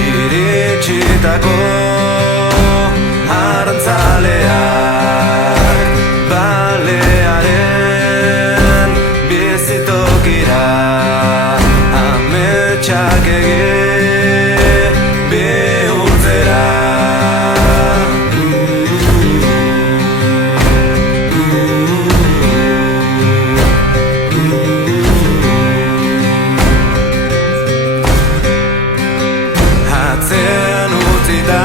Iritsitako arantzaleak balearen bizitokira ametsak bihurtzera Atzen utzi da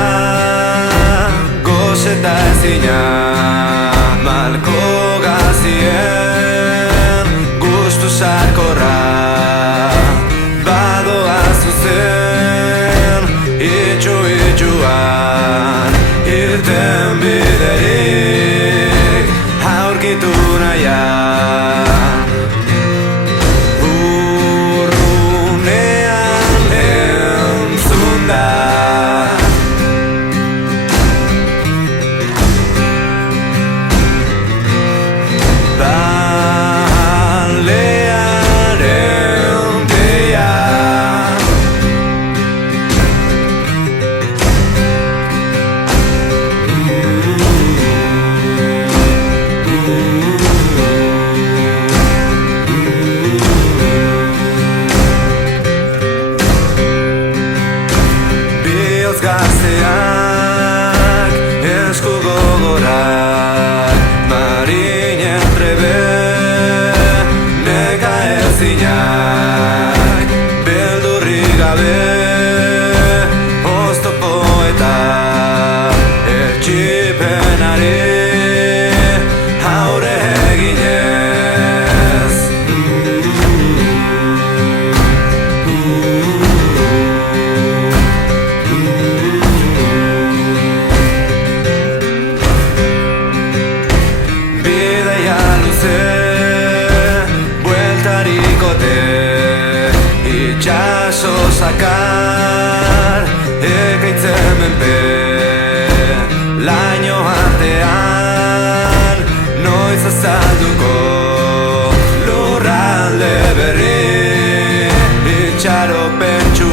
goxeta ezina malko gazien gustu sarkorra badoa zuzen itxuan irten biderik aurkitu nahian urrunean entzun da balearen deia Bihotz gazteak esku gogorak marinen trebe neka ezinak beldurrik gabe oztopo eta etxipenari aurre eginez Bidaia luze bueltarikote itxaso zakar ekaitzen menpe laino artean noiz azalduko lurralde berri itxaro pentsu